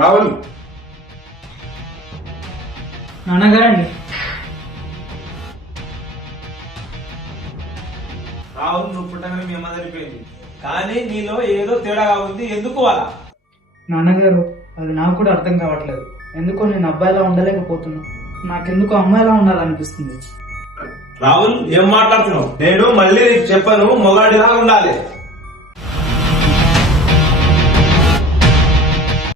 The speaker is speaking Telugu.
రాహుల్ నాన్నగారండి. రాహుల్ నువ్వు పుట్టగానే మీ అమ్మ చనిపోయింది, కానీ నీలో ఏదో తేడాగా ఉంది. ఎందుకు అలా? నాన్నగారు, అది నాకు కూడా అర్థం కావట్లేదు. ఎందుకో నేను అబ్బాయిలా ఉండలేకపోతున్నా. నాకెందుకు అమ్మాయిలా ఉండాలనిపిస్తుంది. రాహుల్ ఏం మాట్లాడుతున్నావు? నేను మళ్ళీ నీకు చెప్పను, మొగాడిలా ఉండాలి.